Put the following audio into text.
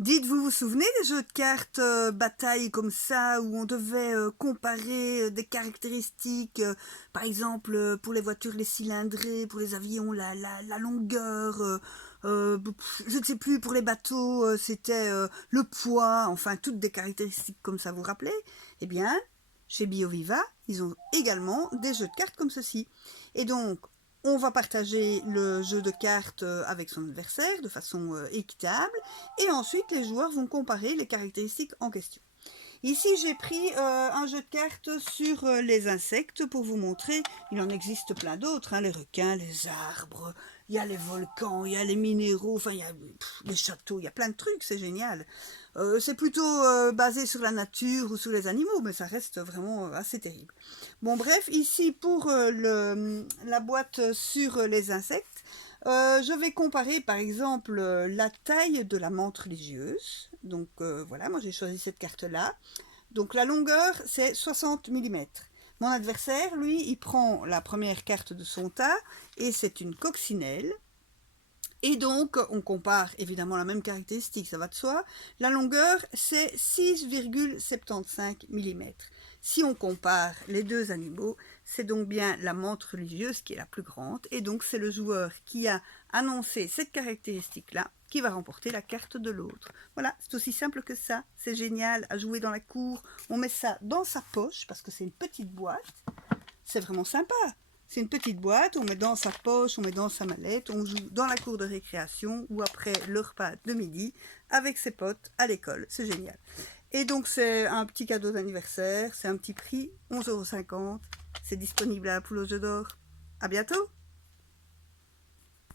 Dites, vous vous souvenez des jeux de cartes bataille comme ça, où on devait comparer des caractéristiques, par exemple pour les voitures les cylindrées, pour les avions la longueur, je ne sais plus, pour les bateaux c'était le poids, enfin toutes des caractéristiques comme ça, vous vous rappelez? Eh bien, chez BioViva, ils ont également des jeux de cartes comme ceci. Et donc, on va partager le jeu de cartes avec son adversaire de façon équitable et ensuite les joueurs vont comparer les caractéristiques en question. Ici j'ai pris un jeu de cartes sur les insectes pour vous montrer, il en existe plein d'autres, hein, les requins, les arbres, il y a les volcans, il y a les minéraux, enfin il y a les châteaux, il y a plein de trucs, c'est génial. C'est plutôt basé sur la nature ou sur les animaux, mais ça reste vraiment assez terrible. Bon bref, ici pour la boîte sur les insectes, je vais comparer par exemple la taille de la menthe religieuse. Donc voilà, moi j'ai choisi cette carte-là. Donc la longueur c'est 60 mm. Mon adversaire, lui, il prend la première carte de son tas et c'est une coccinelle. Et donc, on compare évidemment la même caractéristique, ça va de soi. La longueur, c'est 6,75 mm. Si on compare les deux animaux, c'est donc bien la menthe religieuse qui est la plus grande. Et donc, c'est le joueur qui a annoncé cette caractéristique-là qui va remporter la carte de l'autre. Voilà, c'est aussi simple que ça. C'est génial à jouer dans la cour. On met ça dans sa poche parce que c'est une petite boîte. C'est vraiment sympa. C'est une petite boîte, on met dans sa poche, on met dans sa mallette, on joue dans la cour de récréation ou après le repas de midi avec ses potes à l'école. C'est génial. Et donc c'est un petit cadeau d'anniversaire, c'est un petit prix, 11,50 €. C'est disponible à la Poule aux Jeux d'Or. À bientôt!